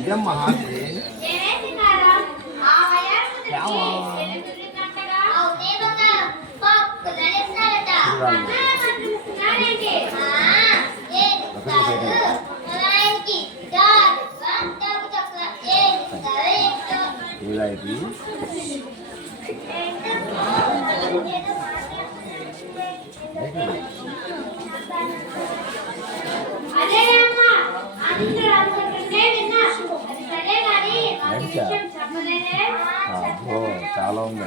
ఇదమ్మా ఇలాంటి చాలా ఉంది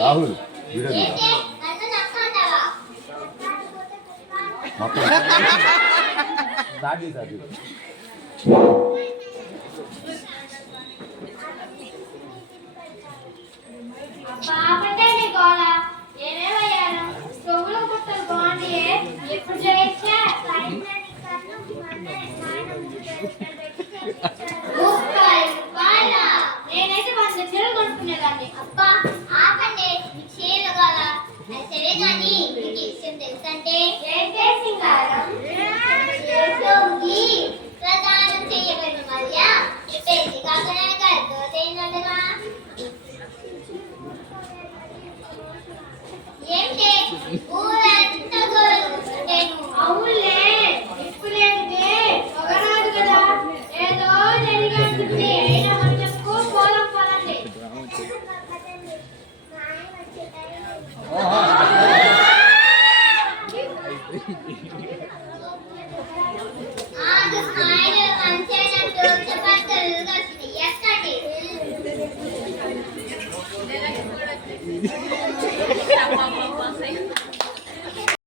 రాహుల్ మొత్తం దాటి దాటి నేనైతే 100 చీరలు కొనుక్కునేదాన్ని. అబ్బా ఆపండి, చీరలు కావాలా? సరే కానీ మీకు ఇష్టం తెలుసంటే ఏంటే సింగారం ప్రదానం చేయబడిన మధ్య చెప్పేసి కాకుండా గర్భవతైనట్టుగా ఏంటే ఊరంతా గోరుకుంటాను. అవునులే, ఇప్పుడేంటే ఒకరాదు కదా, ఏదో జరిగింది. అయినా చెప్పు, పోలం పోలండి. ఎక్కడి